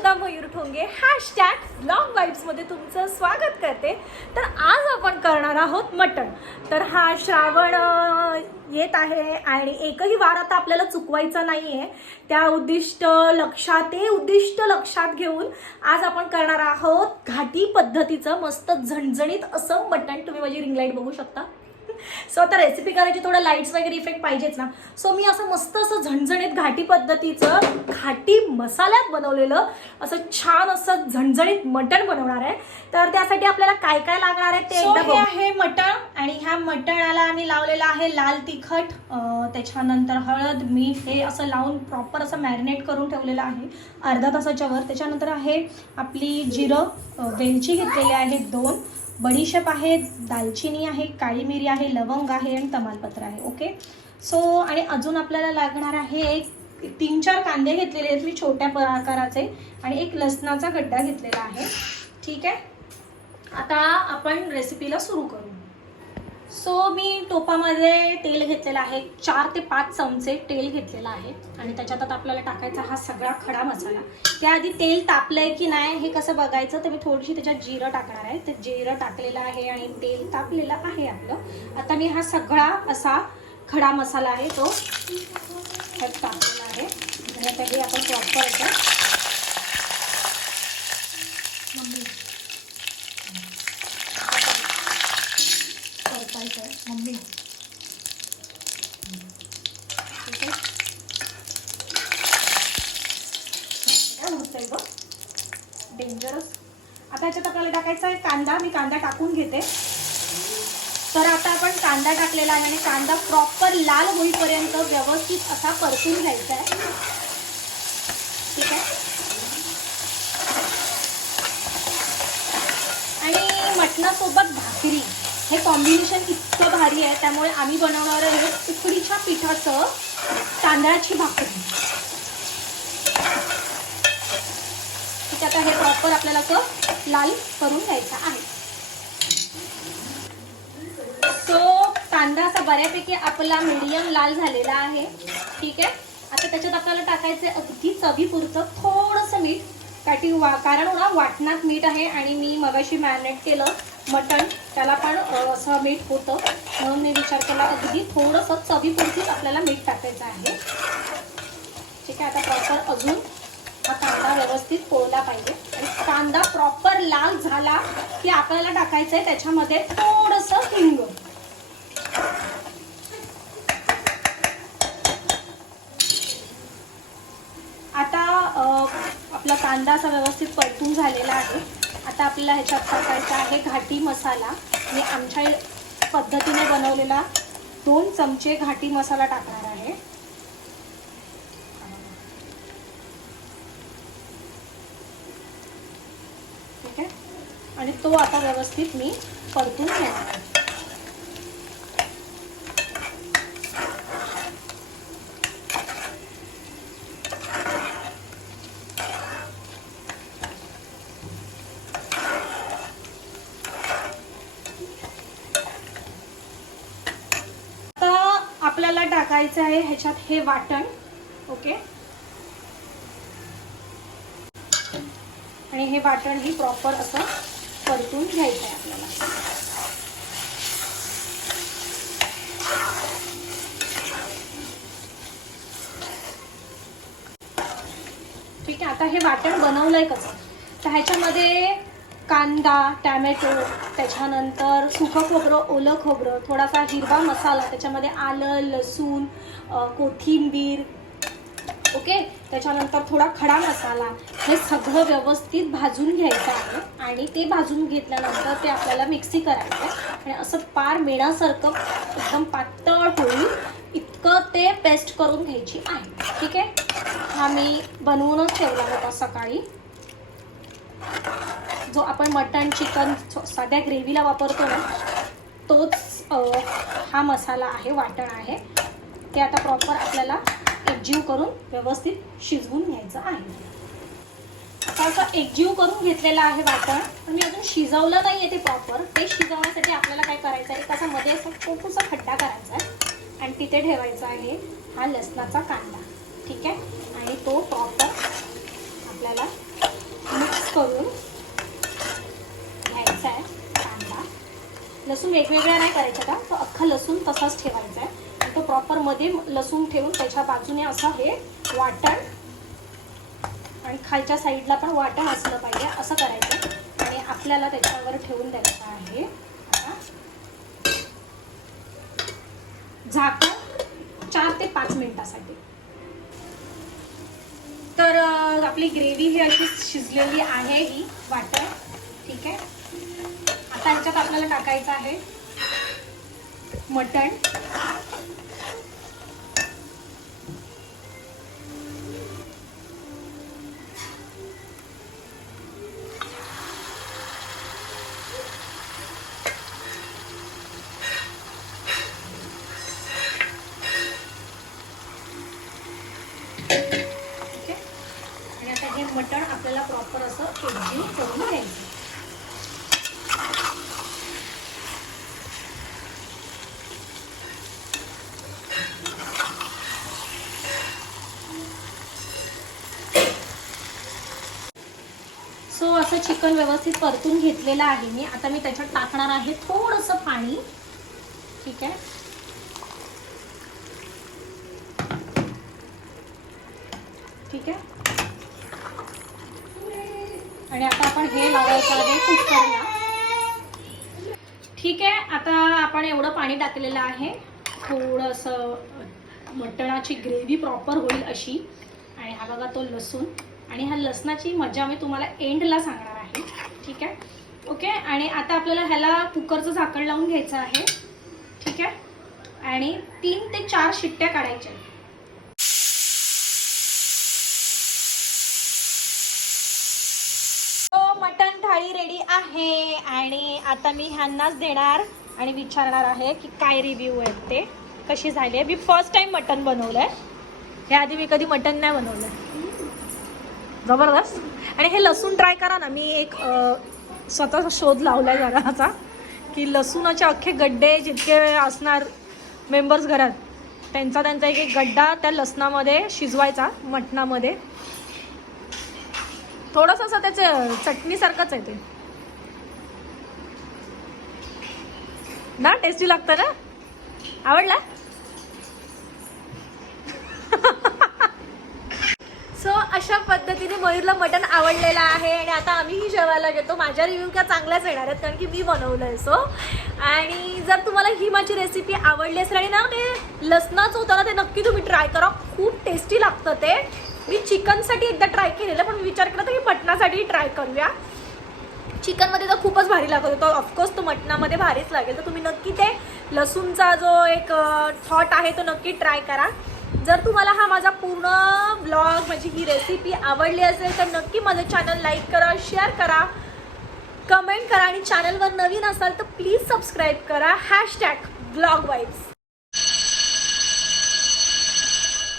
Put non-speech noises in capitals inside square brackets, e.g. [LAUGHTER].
अक्षदा Mayur Thonge hashtag blog वाईब्समध्ये तुमचं स्वागत करते. तर आज आपण करणार आहोत मटण. तर हा श्रावण येत आहे आणि एकही वार आता आपल्याला चुकवायचा नाही आहे त्या उद्दिष्ट लक्षात ते उद्दिष्ट लक्षात घेऊन आज आपण करणार आहोत घाटी पद्धतीचं मस्त झणझणीत असं मटण. तुम्ही माझी रिंगलाईट बघू शकता. [LAUGHS] सो आता रेसिपी करायची थोडं लाईट्स वगैरे इफेक्ट पाहिजेच ना. सो मी असं मस्त असं झणझणीत घाटी पद्धतीचं घाटी मसाल्यात बनवलेलं असं छान असं झणझणीत मटण बनवणार आहे. तर त्यासाठी आपल्याला काय काय लागणार आहे ते एकदा आहे मटण आणि ह्या मटणाला आम्ही लावलेलं आहे लाल तिखट त्याच्यानंतर हळद मीठ हे असं लावून प्रॉपर असं मॅरिनेट करून ठेवलेलं आहे. अर्धा तासाच्या वर. त्याच्यानंतर आहे आपली जिरं वेलची घेतलेली आहे दोन. बडीशेप आहे दालचिनी आहे काळी मिरी आहे लवंग आहे आणि तमालपत्र आहे ओके? सो आणि अजून आपल्याला लागणार आहे एक तीन चार कांदे घेतलेले आहेत मी छोट्या प- आकाराचे आणि एक लसणाचा गड्डा घेतलेला आहे. ठीक आहे? आता आपण रेसिपीला सुरू करू. सो मी टोपामध्ये तेल घेतलेलं आहे. चार ते पाच चमचे तेल घेतलेलं आहे. आणि त्याच्यात आता आपल्याला टाकायचा हा सगळा खडा मसाला. त्याआधी तेल तापलंय की नाही हे कसं बघायचं तर मी थोडीशी त्याच्यात जिरं टाकणार आहे. तर जिरं टाकलेलं आहे आणि तेल तापलेलं आहे आपलं. आता मी हा सगळा असा खडा मसाला आहे तो टाकलेला आहे. आणि आता हे आपण प्रॉपर असं मम्मी परतायचं आहे मम्मी. काय ग? डेंजरस आता याच्यात आपल्याला टाकायचा आहे कांदा. मी कांदा टाकून घेते. तर आता आपण कांदा टाकलेला आहे आणि कांदा प्रॉपर लाल होईपर्यंत व्यवस्थित असा परतून घ्यायचा आहे. ठीक आहे? आणि मटणासोबत भाकरी. हे कॉम्बिनेशन इतकं भारी आहे त्यामुळे आम्ही बनवणार आहे उकडीच्या पिठाचं तांदळाची भाकरी. ठीक आता हे प्रॉपर आपल्याला असं लाल करून घ्यायचा आहे. सो कांदा असा बऱ्यापैकी आपला मीडियम लाल झालेला आहे. ठीक आहे? आता त्याच्यात आपल्याला टाकायचं आहे अगदी चवीपुरतं थोडंसं मीठ. काठी वा कारण वाटणात मीठ आहे आणि मी मगाशी मॅरिनेट केलं मटण. त्याला पण असं मीठ होतं. म्हणून मी विचार केला अगदी थोडंसं चवीपुरतीच आपल्याला मीठ टाकायचं आहे. ठीक आहे आता प्रॉपर अजून हा कांदा व्यवस्थित पोळला पाहिजे. आणि कांदा प्रॉपर लाल झाला की आपल्याला टाकायचं आहे त्याच्यामध्ये थोडंसं हिंग. आता आपला कांदा असा व्यवस्थित परतून झालेला आहे. आता आपल्याला ह्याच्यात टाकायचा आहे घाटी मसाला. मी आमच्या पद्धतीने बनवलेला दोन चमचे घाटी मसाला टाकणार आहे. ठीक आहे? आणि तो आता व्यवस्थित मी परतून घेणार आहे आता आपल्याला टाकायचं आहे ह्याच्यात हे वाटण ओके? आणि हे वाटण ही प्रॉपर असं परतून घ्यायचं आहे आपल्याला. ठीक आहे आता हे वाटण बनवलंय कसं? तर ह्याच्यामध्ये कांदा टॅमॅटो त्याच्यानंतर सुकं खोबरं ओलं खोबरं थोडासा हिरवा मसाला त्याच्यामध्ये आलं लसूण कोथिंबीर ओके? त्याच्यानंतर थोडा खडा मसाला. हे सगळं व्यवस्थित भाजून घ्यायचं आहे आणि ते भाजून घेतल्यानंतर ते आपल्याला मिक्सी करायचं आहे आणि असं पार मेणासारखं एकदम पातळ होईल इतकं ते पेस्ट करून घ्यायची आहे. ठीक आहे? हा मी बनवूनच ठेवला होता सकाळी. जो आपण मटण चिकन साध्या ग्रेव्हीला वापरतो ना तोच हा मसाला आहे वाटण आहे. ते आता प्रॉपर आपल्याला एकजीव करून व्यवस्थित शिजवून घ्यायचं आहे. आता असं एकजीव करून घेतलेलं आहे वाटण पण मी अजून शिजवलं नाही आहे ते प्रॉपर ते शिजवण्यासाठी आपल्याला काय करायचं आहे? कसा मध्ये असं छोटूसा खड्डा करायचा आहे आणि तिथे ठेवायचा आहे हा लसणाचा कांदा. ठीक आहे? आणि तो प्रॉपर आपल्याला मिक्स करून घ्यायचा आहे कांदा वेगवेगळ्या नाही करायच्या का? तो अख्खा लसूण तसाच ठेवायचा आहे. तो प्रॉपरमध्ये लसूण ठेवून त्याच्या बाजूने असं हे वाटण आणि खालच्या साईडला पण वाटण असलं पाहिजे असं करायचं. आणि आपल्याला त्याच्यावर ठेवून द्यायचं आहे. झाकण चार ते पाच मिनिटासाठी. तर आपली ग्रेव्ही ही अशी शिजलेली आहे ही वाटण. ठीक आहे? आता ह्याच्यात आपल्याला टाकायचं आहे. मटण. चिकन व्यवस्थित परतून घेतलेलं आहे मी. आता मी त्याच्यात टाकणार आहे थोडंसं पाणी. ठीक आहे? ठीक आहे? आणि आता आपण हे लावायचं आहे कुकरला. ठीक आहे? आता आपण एवढं पाणी टाकलेलं आहे. थोडंसं मटणाची ग्रेव्ही प्रॉपर होईल अशी. आणि हा बघा तो लसूण. आणि ह्या लसणाची मजा मी तुम्हाला एंडला सांगणार ठीक आहे? ओके आणि आता आपल्याला ह्याला कुकरचं झाकण लावून घ्यायचं आहे. ठीक आहे? आणि तीन ते चार शिट्ट्या काढायच्या. हो मटण थाळी रेडी आहे. आणि आता मी ह्यांनाच देणार आणि विचारणार आहे की काय रिव्ह्यू आहेत ते. कशी झाली आहे? मी फर्स्ट टाइम मटण आहे हे आधी मी कधी मटण नाही बनवलं. जबरदस्त. आणि हे लसूण ट्राय करा ना. मी एक स्वतःचा शोध लावला आहे जराचा की लसूणाचे अख्खे गड्डे जितके असणार मेंबर्स घरात त्यांचा त्यांचा एक एक गड्डा त्या लसणामध्ये शिजवायचा मटणामध्ये. थोडंसं असं त्याचं चटणीसारखंच आहे ते. ना टेस्टी लागतं ना? आवडला सो अशा पद्धतीने मयूरला मटण आवडलेलं आहे आणि आता आम्हीही जेवायला घेतो. माझ्या रिव्ह्यू काय चांगल्याच येणार आहेत कारण की मी बनवलं आहे सो. आणि जर तुम्हाला ही माझी रेसिपी आवडली असेल आणि ना ते लसणाचं होतं ना ते नक्की तुम्ही ट्राय करा. खूप टेस्टी लागतं ते. मी चिकनसाठी एकदा ट्राय केलेलं पण विचार केला तर मी मटणासाठी ट्राय करूया. चिकनमध्ये तर खूपच भारी लागत होतं. ऑफकोर्स तो मटणामध्ये भारीच लागेल. तर तुम्ही नक्की ते लसूणचा जो एक थॉट आहे तो नक्की ट्राय करा. जर तुम्हाला हा माझा पूर्ण ब्लॉग माझी ही रेसिपी आवडली असेल तर नक्की माझं चॅनल लाईक करा शेअर करा कमेंट करा आणि चॅनलवर नवीन असाल तर प्लीज सबस्क्राईब करा. Hashtag blog vibes